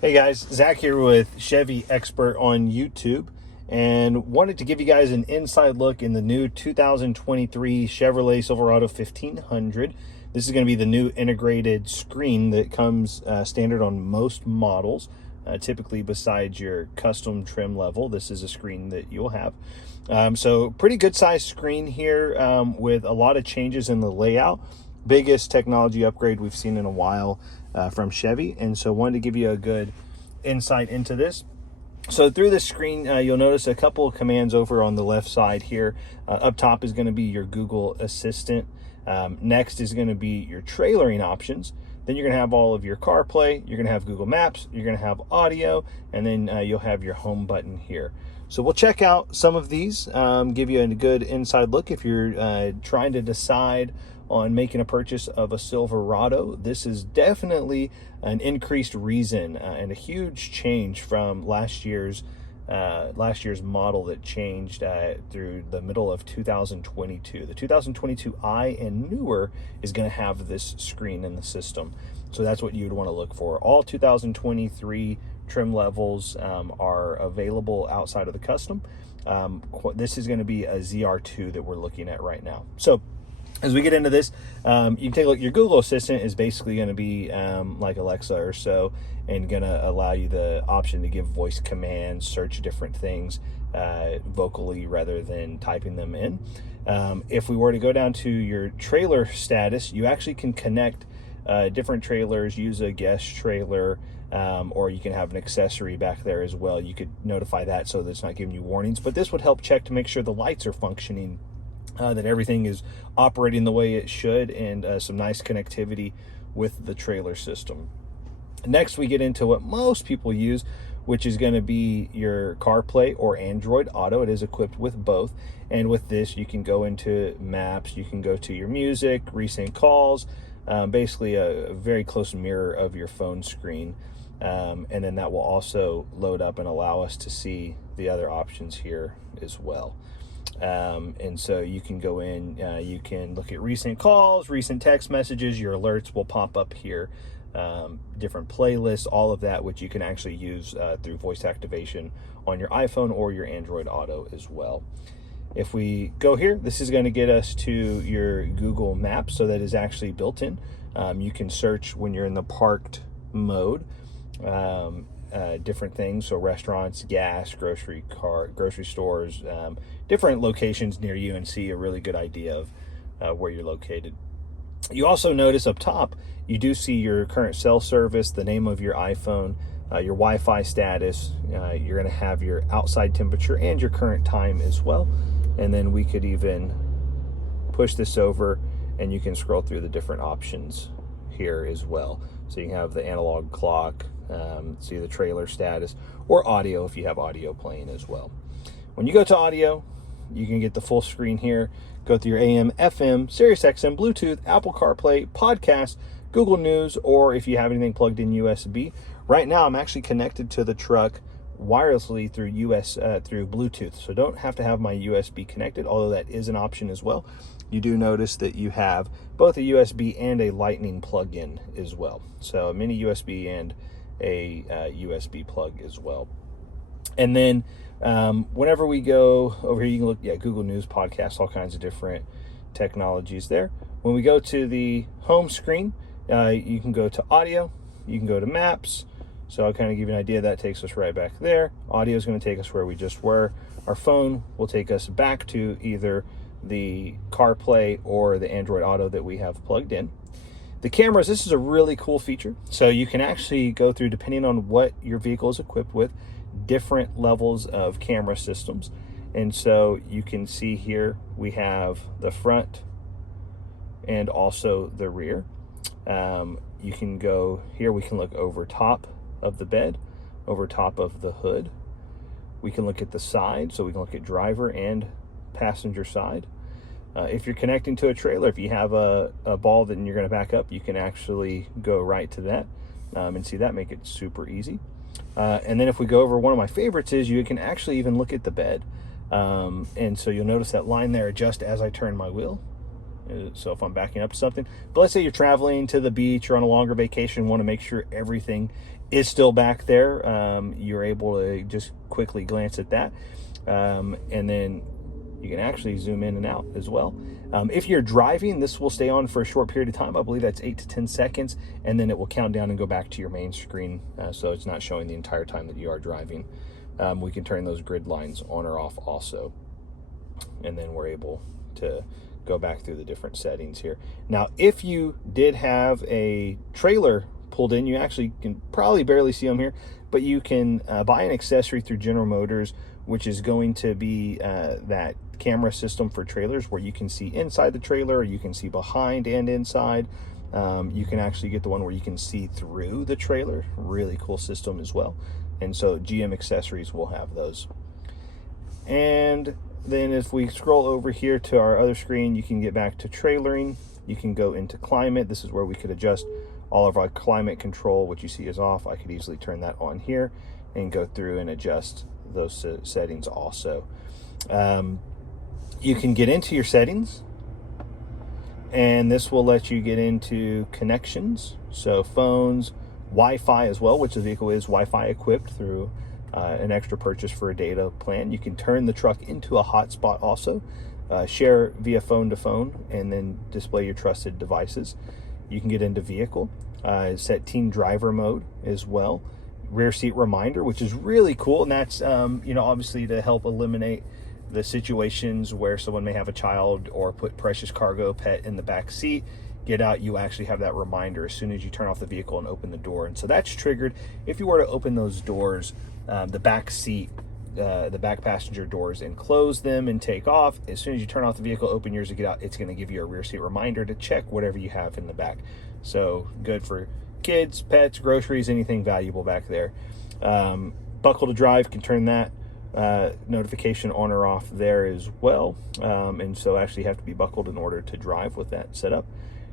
Hey guys, Zach here with Chevy Expert on YouTube, and wanted to give you guys an inside look in the new 2023 Chevrolet Silverado 1500. This is going to be the new integrated screen that comes standard on most models. Typically, besides your custom trim level, this is a screen that you'll have. So pretty good size screen here with a lot of changes in the layout. Biggest technology upgrade we've seen in a while from Chevy, and so wanted to give you a good insight into this. So through this screen, you'll notice a couple of commands over on the left side here. Up top is going to be your Google Assistant. Next is going to be your trailering options. Then you're going to have all of your CarPlay. You're going to have Google Maps. You're going to have audio, and then you'll have your home button here. So we'll check out some of these, give you a good inside look if you're trying to decide on making a purchase of a Silverado. This is definitely an increased reason and a huge change from last year's model that changed through the middle of 2022. The 2022i and newer is going to have this screen in the system. So that's what you'd want to look for. All 2023 trim levels are available outside of the custom. This is going to be a ZR2 that we're looking at right now. So as we get into this, you can take a look. Your Google Assistant is basically going to be like Alexa or so, and going to allow you the option to give voice commands, search different things vocally rather than typing them in. If we were to go down to your trailer status, you actually can connect different trailers, use a guest trailer, or you can have an accessory back there as well. You could notify that so that it's not giving you warnings, but this would help check to make sure the lights are functioning, that everything is operating the way it should, and some nice connectivity with the trailer system. Next, we get into what most people use, which is going to be your CarPlay or Android Auto. It is equipped with both, and with this you can go into Maps, you can go to your music, recent calls, basically a very close mirror of your phone screen, and then that will also load up and allow us to see the other options here as well. And so you can go in, you can look at recent calls, recent text messages, your alerts will pop up here, different playlists, all of that, which you can actually use through voice activation on your iPhone or your Android Auto as well. If we go here, this is going to get us to your Google Maps, so that is actually built in. You can search when you're in the parked mode, different things, so restaurants, gas, grocery stores, different locations near you, and see a really good idea of where you're located. You also notice up top, you do see your current cell service, the name of your iPhone, your Wi-Fi status. You're going to have your outside temperature and your current time as well. And then we could even push this over and you can scroll through the different options here as well. So you can have the analog clock, see the trailer status, or audio if you have audio playing as well. When you go to audio, you can get the full screen here. Go through your AM, FM, Sirius XM, Bluetooth, Apple CarPlay, podcast, Google News, or if you have anything plugged in USB. Right now, I'm actually connected to the truck wirelessly through through Bluetooth, so don't have to have my USB connected, although that is an option as well. You do notice that you have both a USB and a Lightning plug-in as well, so a mini USB and a USB plug as well. And then whenever we go over here, you can look at Google News, podcasts, all kinds of different technologies there. When we go to the home screen, you can go to audio, you can go to maps. So I'll kind of give you an idea. That takes us right back there. Audio is going to take us where we just were. Our phone will take us back to either the CarPlay or the Android Auto that we have plugged in. The cameras, this is a really cool feature. So you can actually go through, depending on what your vehicle is equipped with, different levels of camera systems. And so you can see here we have the front and also the rear. You can go here, we can look over top of the bed, over top of the hood. We can look at the side, so we can look at driver and passenger side. If you're connecting to a trailer, if you have a ball that you're going to back up, you can actually go right to that and see that, make it super easy. And then if we go over, one of my favorites is you can actually even look at the bed. And so you'll notice that line there, adjust as I turn my wheel, So if I'm backing up to something, but let's say you're traveling to the beach or on a longer vacation, want to make sure everything is still back there, you're able to just quickly glance at that. And then you can actually zoom in and out as well. If you're driving, this will stay on for a short period of time. I believe that's 8 to 10 seconds, and then it will count down and go back to your main screen, so it's not showing the entire time that you are driving. We can turn those grid lines on or off also, and then we're able to go back through the different settings here. Now, if you did have a trailer pulled in, you actually can probably barely see them here, but you can buy an accessory through General Motors, which is going to be that camera system for trailers where you can see inside the trailer, or you can see behind and inside. You can actually get the one where you can see through the trailer. Really cool system as well. And so GM Accessories will have those. And then if we scroll over here to our other screen, you can get back to trailering. You can go into climate. This is where we could adjust all of our climate control. What you see is off. I could easily turn that on here and go through and adjust those settings also. You can get into your settings, and this will let you get into connections, so phones, Wi-Fi as well, which the vehicle is Wi-Fi equipped through an extra purchase for a data plan. You can turn the truck into a hotspot also, share via phone to phone, and then display your trusted devices. You can get into vehicle, set teen driver mode as well, rear seat reminder, which is really cool, and that's obviously to help eliminate the situations where someone may have a child or put precious cargo pet in the back seat. Get out, you actually have that reminder as soon as you turn off the vehicle and open the door. And so that's triggered if you were to open those doors, the back seat, the back passenger doors, and close them and take off. As soon as you turn off the vehicle, open yours to get out, it's going to give you a rear seat reminder to check whatever you have in the back. So good for kids, pets, groceries, anything valuable back there. Buckle to drive, can turn that notification on or off there as well. And so actually have to be buckled in order to drive with that setup.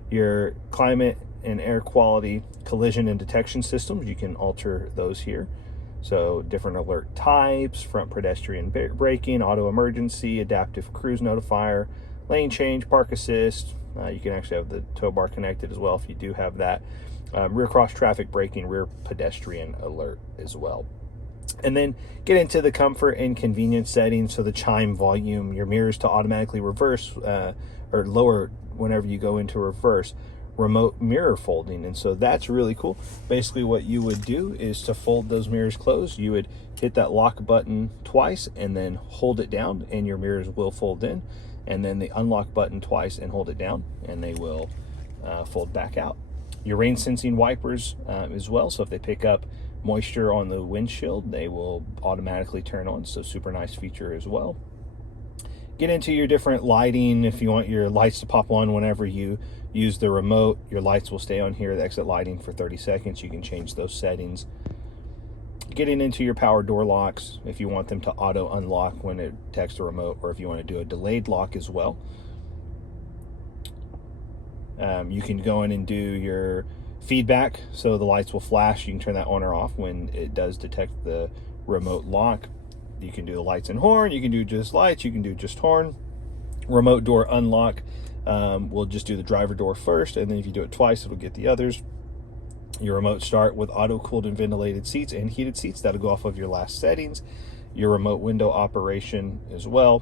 Your climate and air quality, collision and detection systems, you can alter those here. So different alert types, front pedestrian braking, auto emergency, adaptive cruise notifier, lane change, park assist. You can actually have the tow bar connected as well if you do have that. Rear cross traffic braking, rear pedestrian alert as well. And then get into the comfort and convenience settings. So the chime volume, your mirrors to automatically reverse or lower whenever you go into reverse, remote mirror folding. And so that's really cool. Basically what you would do is to fold those mirrors closed, you would hit that lock button twice and then hold it down and your mirrors will fold in, and then the unlock button twice and hold it down and they will fold back out. Your rain sensing wipers as well, so if they pick up moisture on the windshield, they will automatically turn on. So super nice feature as well. Get into your different lighting. If you want your lights to pop on whenever you use the remote, your lights will stay on here, the exit lighting, for 30 seconds. You can change those settings. Getting into your power door locks, if you want them to auto unlock when it detects the remote, or if you want to do a delayed lock as well. You can go in and do your feedback, so the lights will flash. You can turn that on or off when it does detect the remote lock. You can do the lights and horn, you can do just lights, you can do just horn. Remote door unlock, we'll just do the driver door first, and then if you do it twice, it'll get the others. Your remote start with auto cooled and ventilated seats and heated seats, that'll go off of your last settings. Your remote window operation as well.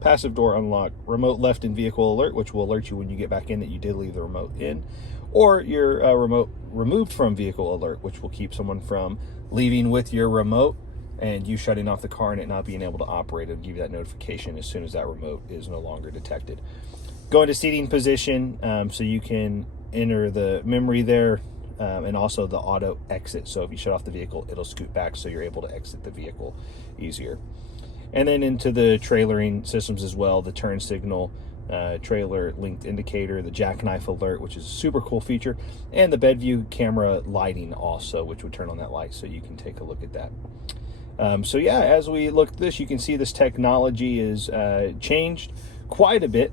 Passive door unlock, remote left in vehicle alert, which will alert you when you get back in that you did leave the remote in, or your remote removed from vehicle alert, which will keep someone from leaving with your remote and you shutting off the car and it not being able to operate. It'll give you that notification as soon as that remote is no longer detected. Go into seating position, so you can enter the memory there, and also the auto exit. So if you shut off the vehicle, it'll scoot back so you're able to exit the vehicle easier. And then into the trailering systems as well, the turn signal, trailer linked indicator, the jackknife alert, which is a super cool feature, and the bed view camera lighting also, which would turn on that light so you can take a look at that. So yeah, as we look at this, you can see this technology is changed quite a bit.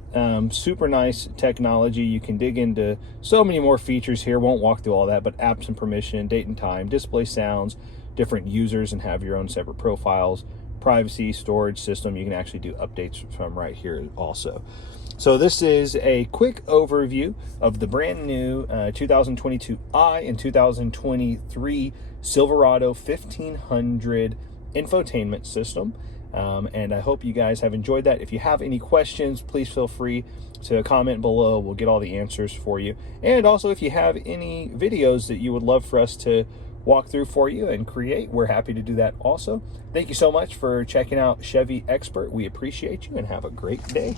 Super nice technology. You can dig into so many more features here. Won't walk through all that, but apps and permission, date and time, display sounds, different users and have your own separate profiles, privacy, storage system. You can actually do updates from right here also. So this is a quick overview of the brand new 2022 and 2023 Silverado 1500 infotainment system. And I hope you guys have enjoyed that. If you have any questions, please feel free to comment below. We'll get all the answers for you. And also, if you have any videos that you would love for us to walk through for you and create, we're happy to do that also. Thank you so much for checking out Chevy Expert. We appreciate you and have a great day.